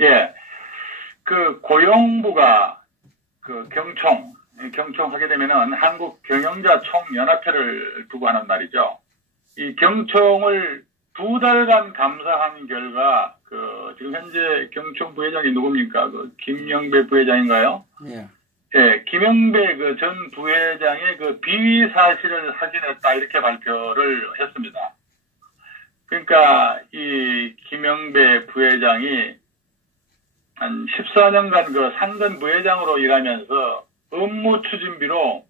예. 그 고용부가 그 경총하게 되면은 한국경영자총연합회를 두고 하는 말이죠. 이 경총을 2달간 감사한 결과, 지금 현재 경총 부회장이 누굽니까? 김영배 부회장인가요? 예. 예, 김영배 전 부회장의 비위 사실을 확인했다, 이렇게 발표를 했습니다. 그러니까, 이 김영배 부회장이 한 14년간 상근 부회장으로 일하면서 업무 추진비로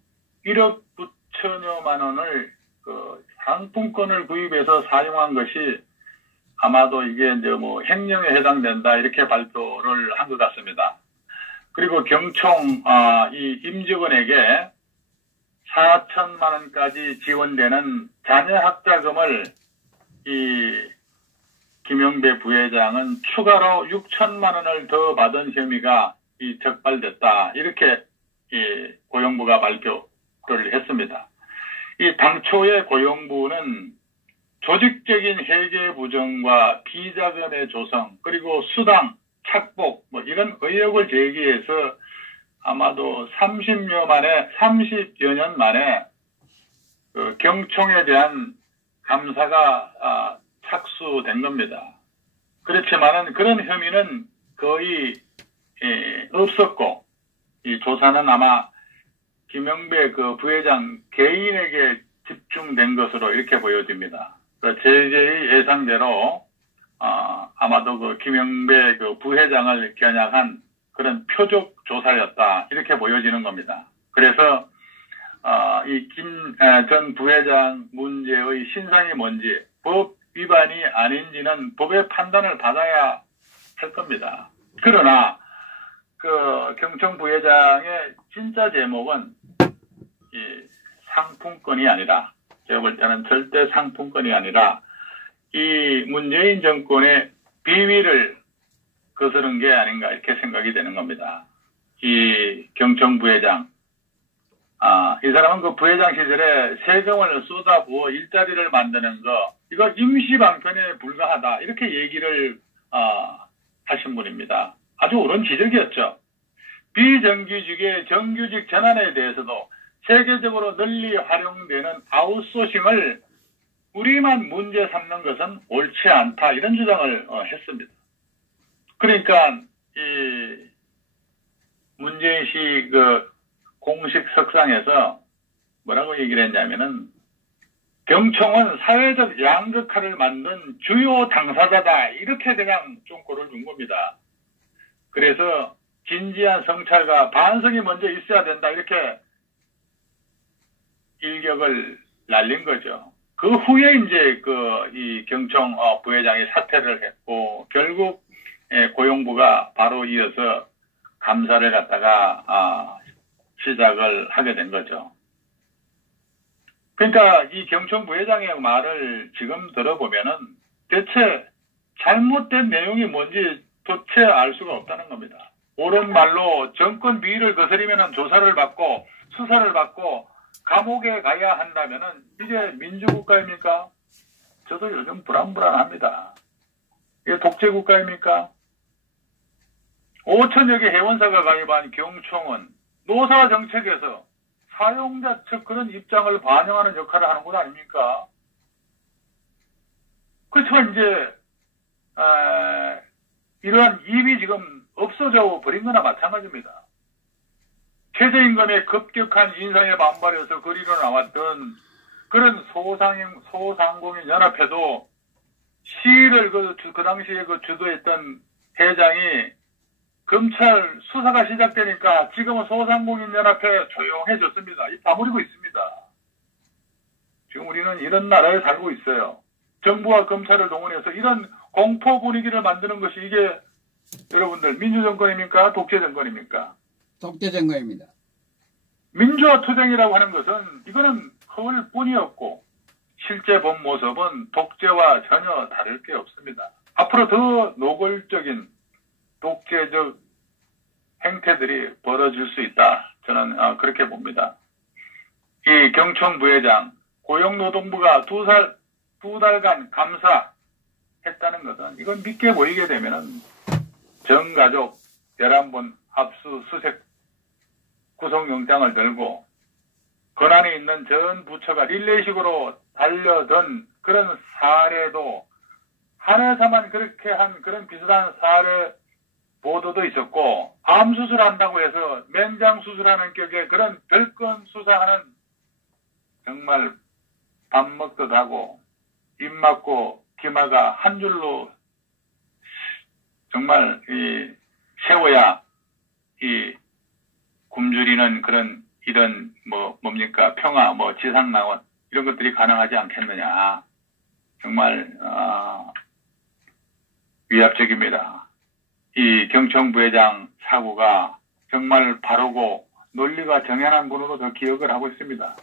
1억 9천여만 원을 상품권을 구입해서 사용한 것이 아마도 이게 이제 횡령에 해당된다, 이렇게 발표를 한 것 같습니다. 그리고 경총, 이 임직원에게 4천만 원까지 지원되는 자녀학자금을 이 김영배 부회장은 추가로 6천만 원을 더 받은 혐의가 적발됐다, 이렇게 이 고용부가 발표를 했습니다. 이 당초의 고용부는 조직적인 회계 부정과 비자금의 조성, 그리고 수당, 착복, 이런 의혹을 제기해서 아마도 30여 년 만에 경총에 대한 감사가 착수된 겁니다. 그렇지만은 그런 혐의는 거의 없었고, 이 조사는 아마 김영배 부회장 개인에게 집중된 것으로 이렇게 보여집니다. 제의 예상대로 아마도 김영배 부회장을 겨냥한 그런 표적 조사였다, 이렇게 보여지는 겁니다. 그래서 이 김 전 부회장 문제의 신상이 뭔지, 법 위반이 아닌지는 법의 판단을 받아야 할 겁니다. 그러나 경총 부회장의 진짜 제목은 이 상품권이 아니라, 제가 볼 때는 절대 상품권이 아니라 이 문재인 정권의 비위를 거스른 게 아닌가, 이렇게 생각이 되는 겁니다. 이 경총 부회장, 이 사람은 부회장 시절에 세금을 쏟아부어 일자리를 만드는 거, 이거 임시방편에 불과하다, 이렇게 얘기를 하신 분입니다. 아주 옳은 지적이었죠. 비정규직의 정규직 전환에 대해서도 세계적으로 널리 활용되는 아웃소싱을 우리만 문제 삼는 것은 옳지 않다, 이런 주장을 했습니다. 그러니까 이 문재인 씨 공식 석상에서 뭐라고 얘기를 했냐면은, 경총은 사회적 양극화를 만든 주요 당사자다, 이렇게 그냥 쫑꼬를 준 겁니다. 그래서 진지한 성찰과 반성이 먼저 있어야 된다, 이렇게 일격을 날린 거죠. 그 후에 이제 이 경총 부회장이 사퇴를 했고, 결국 고용부가 바로 이어서 감사를 갖다가 시작을 하게 된 거죠. 그러니까 이 경총 부회장의 말을 지금 들어보면은 대체 잘못된 내용이 뭔지 도대체 알 수가 없다는 겁니다. 옳은 말로 정권 비위를 거스리면은 조사를 받고 수사를 받고 감옥에 가야 한다면은 이게 민주국가입니까? 저도 요즘 불안합니다. 이게 독재국가입니까? 5천여 개 회원사가 가입한 경총은 노사정책에서 사용자 측 그런 입장을 반영하는 역할을 하는 것 아닙니까? 그렇지만 이제 이러한 입이 지금 없어져 버린 거나 마찬가지입니다. 최저임금의 급격한 인상에 반발해서 거리로 나왔던 그런 소상공인 연합회도 시위를 그 당시에 주도했던 회장이 검찰 수사가 시작되니까 지금은 소상공인 연합회 조용해졌습니다. 다물고 있습니다. 지금 우리는 이런 나라에 살고 있어요. 정부와 검찰을 동원해서 이런 공포 분위기를 만드는 것이 이게 여러분들 민주정권입니까? 독재정권입니까? 독재정권입니다. 민주화 투쟁이라고 하는 것은 이거는 허울 뿐이었고 실제 본 모습은 독재와 전혀 다를 게 없습니다. 앞으로 더 노골적인 독재적 행태들이 벌어질 수 있다. 저는 그렇게 봅니다. 이 경총 부회장, 고용노동부가 두 달간 감사했다는 것은 이건 믿게 보이게 되면은 전 가족 11번 압수수색 구속영장을 들고 권한이 있는 전 부처가 릴레이식으로 달려든 그런 사례도 한에서만 그렇게 한 그런 비슷한 사례 보도도 있었고, 암 수술한다고 해서 맹장 수술하는 격에 그런 별건 수사하는 정말 밥 먹듯 하고 입 막고 기마가 한 줄로 정말 세워야 이 굶주리는 그런 이런 뭡니까 평화 지상낙원 이런 것들이 가능하지 않겠느냐. 정말 위압적입니다. 이 경청 부회장 사고가 정말 바르고 논리가 정연한 분으로 더 기억을 하고 있습니다.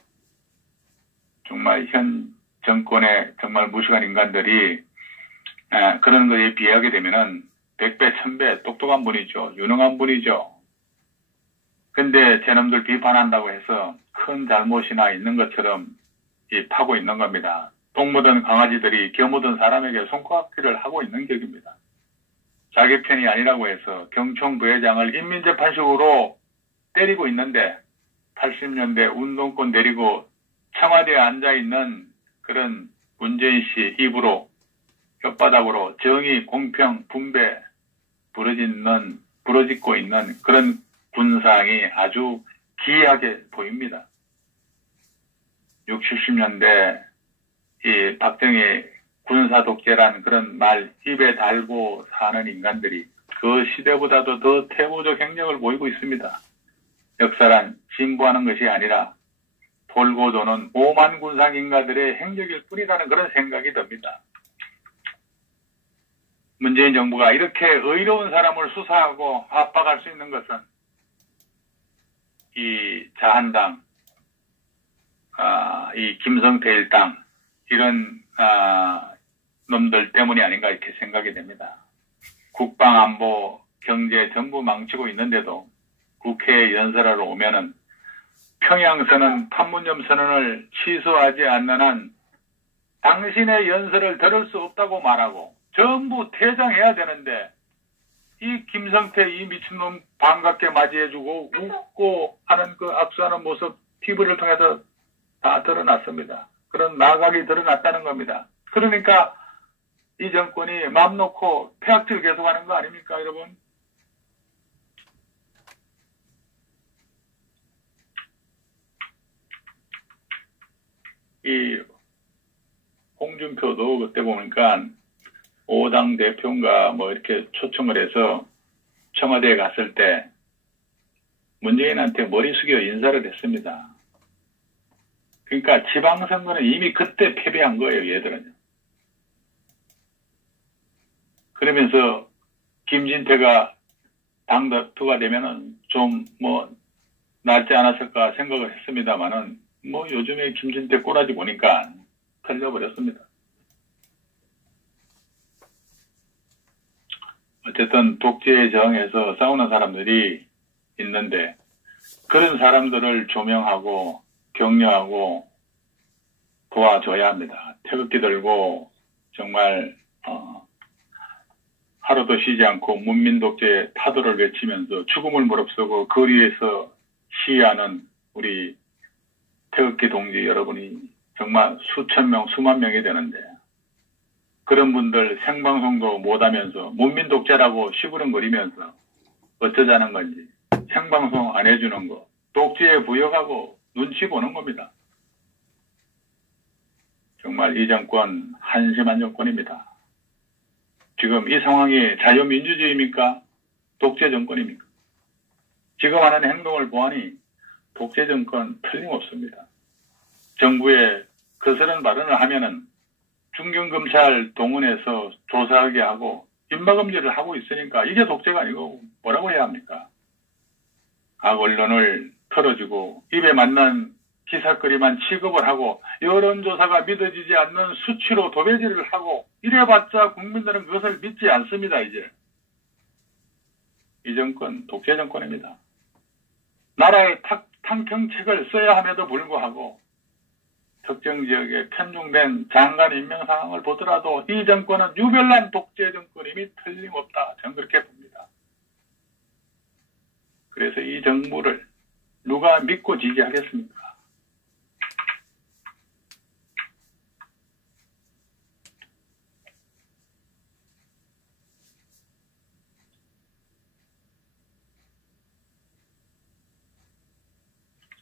정말 현 정권의 정말 무식한 인간들이 그런 것에 비하게 되면은 100배, 1000배 똑똑한 분이죠. 유능한 분이죠. 근데 저놈들 비판한다고 해서 큰 잘못이나 있는 것처럼 파고 있는 겁니다. 똥 묻은 강아지들이 겨 묻은 사람에게 손가락질을 하고 있는 격입니다. 자기 편이 아니라고 해서 경총 부회장을 인민재판식으로 때리고 있는데 80년대 운동권 내리고 청와대에 앉아있는 그런 문재인 씨 입으로 혓바닥으로 정의, 공평, 분배 부러짓고 있는 그런 군상이 아주 기이하게 보입니다. 60, 70년대 이 박정희 군사 독재란 그런 말 입에 달고 사는 인간들이 그 시대보다도 더 태고적 행력을 보이고 있습니다. 역사란 진보하는 것이 아니라 돌고 도는 오만 군상인가들의 행적일 뿐이라는 그런 생각이 듭니다. 문재인 정부가 이렇게 의로운 사람을 수사하고 압박할 수 있는 것은 이 자한당, 이 김성태 일당 이런 놈들 때문이 아닌가 이렇게 생각이 됩니다. 국방, 안보, 경제 전부 망치고 있는데도 국회에 연설하러 오면은 평양선언, 판문점 선언을 취소하지 않는 한 당신의 연설을 들을 수 없다고 말하고 전부 퇴장해야 되는데 이 김성태 이 미친놈 반갑게 맞이해주고 웃고 하는 그 악수하는 모습 TV를 통해서 다 드러났습니다. 그런 나각이 드러났다는 겁니다. 그러니까 이 정권이 맘 놓고 폐악질 계속하는 거 아닙니까, 여러분? 이 홍준표도 그때 보니까 5당 대표인가 이렇게 초청을 해서 청와대에 갔을 때 문재인한테 머리 숙여 인사를 했습니다. 그러니까 지방선거는 이미 그때 패배한 거예요, 얘들은요. 그러면서 김진태가 당대표가 되면은 좀 낫지 않았을까 생각을 했습니다만은 요즘에 김진태 꼬라지 보니까 털려버렸습니다. 어쨌든 독재에 저항해서 싸우는 사람들이 있는데 그런 사람들을 조명하고 격려하고 도와줘야 합니다. 태극기 들고 정말 하루도 쉬지 않고 문민독재 타도를 외치면서 죽음을 무릅쓰고 거리에서 시위하는 우리 태극기 동지 여러분이 정말 수천 명, 수만 명이 되는데 그런 분들 생방송도 못하면서 문민독재라고 시부름거리면서 어쩌자는 건지 생방송 안 해주는 거 독재에 부역하고 눈치 보는 겁니다. 정말 이 정권 한심한 정권입니다. 지금 이 상황이 자유민주주의입니까? 독재 정권입니까? 지금 하는 행동을 보아니 독재 정권 틀림없습니다. 정부에 거스른 발언을 하면은 중경검찰 동원해서 조사하게 하고 인마금지를 하고 있으니까 이게 독재가 아니고 뭐라고 해야 합니까? 각 언론을 털어주고 입에 맞는 기사거리만 취급을 하고 여론조사가 믿어지지 않는 수치로 도배질을 하고 이래봤자 국민들은 그것을 믿지 않습니다. 이제 이 정권 독재 정권입니다. 나라의 탕평책을 써야 함에도 불구하고 특정 지역에 편중된 장관 임명 상황을 보더라도 이 정권은 유별난 독재 정권임이 틀림없다. 저는 그렇게 봅니다. 상태에서 이 정부를 누가 믿고 지지하겠습니까?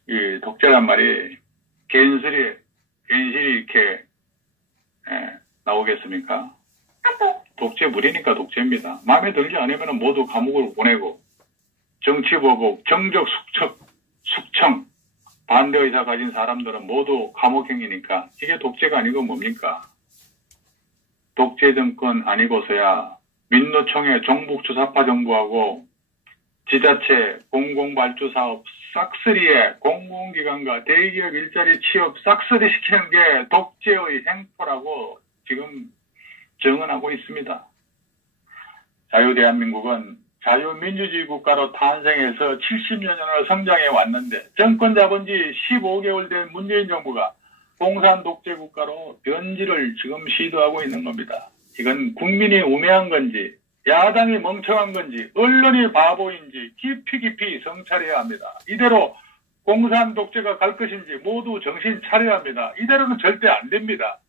이 독재란 말이 괜시리 이렇게 나오겠습니까? 독재물이니까 독재입니다. 마음에 들지 않으면 모두 감옥을 보내고 정치보복, 정적 숙청, 반대 의사 가진 사람들은 모두 감옥행이니까 이게 독재가 아니고 뭡니까? 독재 정권 아니고서야 민노총의 종북주사파 정부하고 지자체, 공공발주사업 싹쓸이에 공공기관과 대기업 일자리 취업 싹쓸이 시키는 게 독재의 행포라고 지금 정언하고 있습니다. 자유대한민국은 자유민주주의 국가로 탄생해서 70여 년을 성장해 왔는데 정권 잡은 지 15개월 된 문재인 정부가 공산 독재 국가로 변질을 지금 시도하고 있는 겁니다. 이건 국민이 우매한 건지 야당이 멍청한 건지 언론이 바보인지 깊이 성찰해야 합니다. 이대로 공산 독재가 갈 것인지 모두 정신 차려야 합니다. 이대로는 절대 안 됩니다.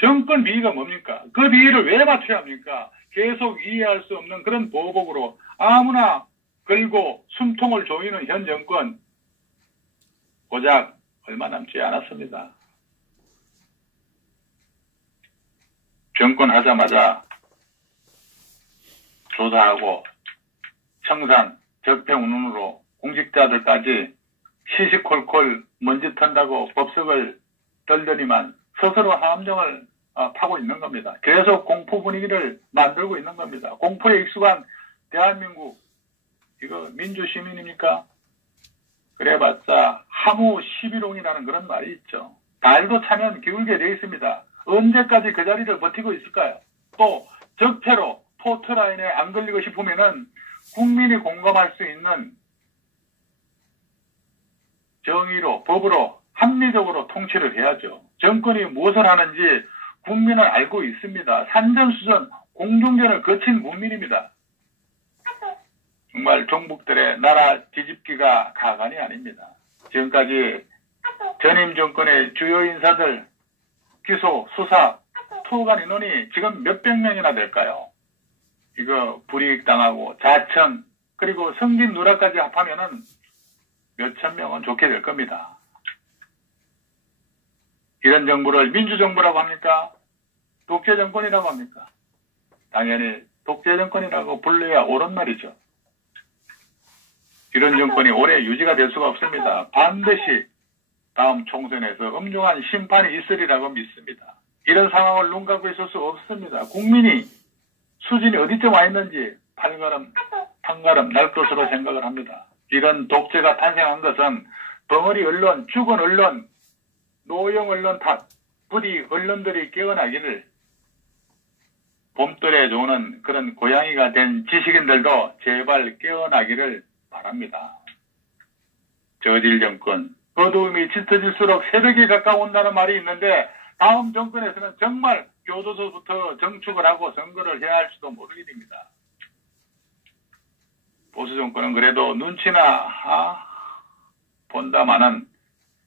정권 비위가 뭡니까? 그 비위를 왜 맞춰야 합니까? 계속 이해할 수 없는 그런 보복으로 아무나 걸고 숨통을 조이는 현 정권 고작 얼마 남지 않았습니다. 정권 하자마자 조사하고 청산, 적폐 운운으로 공직자들까지 시시콜콜 먼지 턴다고 법석을 떨더니만 스스로 함정을 파고 있는 겁니다. 계속 공포 분위기를 만들고 있는 겁니다. 공포에 익숙한 대한민국, 이거 민주시민입니까? 그래봤자 하무 11홍이라는 그런 말이 있죠. 달도 차면 기울게 되어 있습니다. 언제까지 그 자리를 버티고 있을까요? 또 적폐로 포트라인에 안 걸리고 싶으면은 국민이 공감할 수 있는 정의로, 법으로, 합리적으로 통치를 해야죠. 정권이 무엇을 하는지 국민은 알고 있습니다. 산전수전, 공중전을 거친 국민입니다. 정말 종북들의 나라 뒤집기가 가관이 아닙니다. 지금까지 전임 정권의 주요 인사들 기소, 수사, 투간 인원이 지금 몇백 명이나 될까요? 이거 불이익당하고 자천 그리고 성진 누락까지 합하면은 몇천 명은 좋게 될 겁니다. 이런 정부를 민주정부라고 합니까? 독재정권이라고 합니까? 당연히 독재정권이라고 불러야 옳은 말이죠. 이런 정권이 오래 유지가 될 수가 없습니다. 반드시 다음 총선에서 엄중한 심판이 있으리라고 믿습니다. 이런 상황을 눈 감고 있을 수 없습니다. 국민이 수준이 어디쯤 와 있는지 판가름 날 것으로 생각을 합니다. 이런 독재가 탄생한 것은 벙어리 언론, 죽은 언론, 노영 언론 탓, 부디 언론들이 깨어나기를 봄돌에 조는 그런 고양이가 된 지식인들도 제발 깨어나기를 바랍니다. 저질 정권, 어두움이 짙어질수록 새벽이 가까운다는 말이 있는데 다음 정권에서는 정말 교도소부터 정축을 하고 선거를 해야 할지도 모르겠습니다. 보수 정권은 그래도 눈치나 본다마는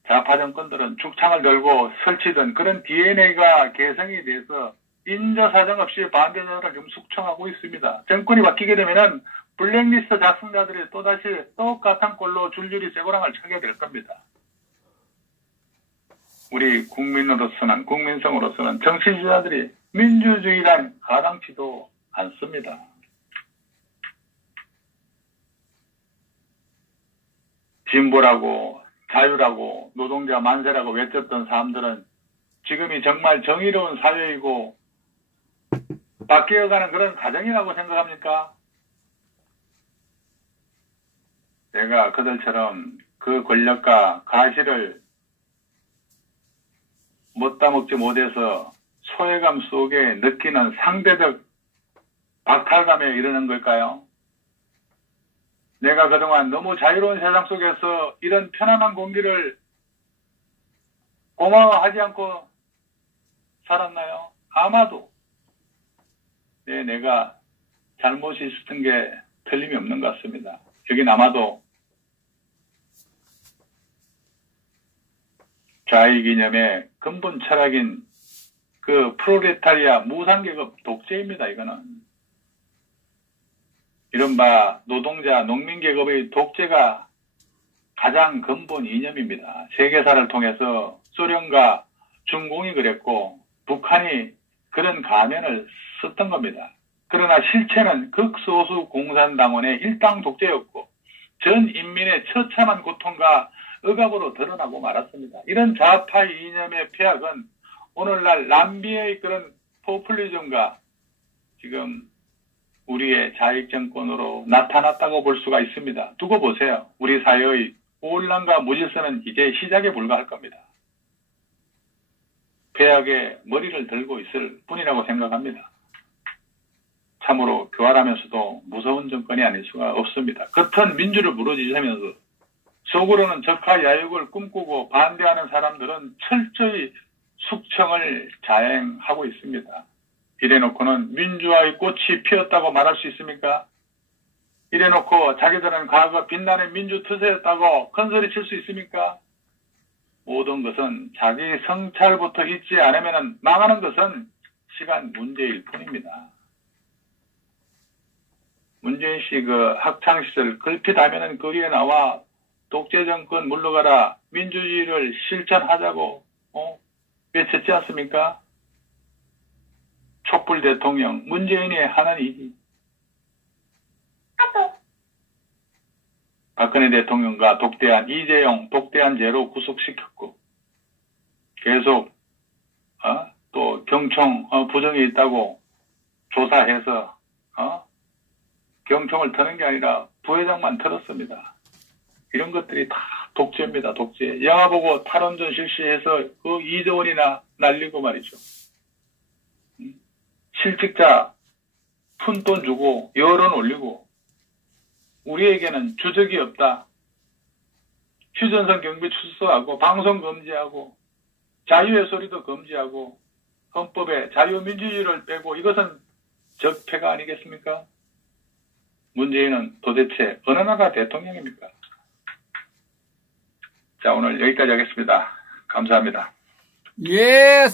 좌파 정권들은 죽창을 들고 설치던 그런 DNA가 개성이 돼서 인저사정 없이 반대자들을 좀 숙청하고 있습니다. 정권이 바뀌게 되면은 블랙리스트 작성자들이 또다시 똑같은 꼴로 줄줄이 쇠고랑을 차게 될 겁니다. 우리 국민으로서는, 국민성으로서는 정치지자들이 민주주의란 가당치도 않습니다. 진보라고 자유라고 노동자 만세라고 외쳤던 사람들은 지금이 정말 정의로운 사회이고 바뀌어가는 그런 가정이라고 생각합니까? 내가 그들처럼 그 권력과 가시를 못다 먹지 못해서 소외감 속에 느끼는 상대적 박탈감에 이르는 걸까요? 내가 그동안 너무 자유로운 세상 속에서 이런 편안한 공기를 고마워하지 않고 살았나요? 아마도 내가 잘못이 있었던 게 틀림이 없는 것 같습니다. 여긴 아마도 좌익 이념의 근본 철학인 그 프롤레타리아 무상계급 독재입니다. 이거는 이른바 노동자 농민계급의 독재가 가장 근본 이념입니다. 세계사를 통해서 소련과 중공이 그랬고 북한이 그런 가면을 썼던 겁니다. 그러나 실체는 극소수 공산당원의 일당 독재였고 전 인민의 처참한 고통과 억압으로 드러나고 말았습니다. 이런 좌파 이념의 폐악은 오늘날 남비의 그런 포퓰리즘과 지금 우리의 좌익 정권으로 나타났다고 볼 수가 있습니다. 두고 보세요. 우리 사회의 혼란과 무질서는 이제 시작에 불과할 겁니다. 폐악의 머리를 들고 있을 뿐이라고 생각합니다. 참으로 교활하면서도 무서운 정권이 아닐 수가 없습니다. 겉은 민주를 부르짖으면서 속으로는 적화 야욕을 꿈꾸고 반대하는 사람들은 철저히 숙청을 자행하고 있습니다. 이래놓고는 민주화의 꽃이 피었다고 말할 수 있습니까? 이래놓고 자기들은 과거 빛나는 민주투세였다고 큰소리 칠 수 있습니까? 모든 것은 자기 성찰부터 잊지 않으면 망하는 것은 시간 문제일 뿐입니다. 문재인 씨 그 학창시절 걸핏하면은 거리에 나와 독재정권 물러가라 민주주의를 실천하자고 외쳤지 않습니까? 촛불 대통령 문재인의 하나님이지. 박근혜 대통령과 독대한 이재용 독대한죄로 구속시켰고 계속 또 경총 부정이 있다고 조사해서 경총을 터는 게 아니라 부회장만 틀었습니다. 이런 것들이 다 독재입니다. 독재. 영화 보고 탈원전 실시해서 그 2조 원이나 날리고 말이죠. 실직자 푼돈 주고 여론 올리고 우리에게는 주적이 없다. 휴전선 경비 출소하고 방송 금지하고 자유의 소리도 금지하고 헌법에 자유민주주의를 빼고 이것은 적폐가 아니겠습니까? 문재인은 도대체 어느 나라 대통령입니까? 자, 오늘 여기까지 하겠습니다. 감사합니다. 예.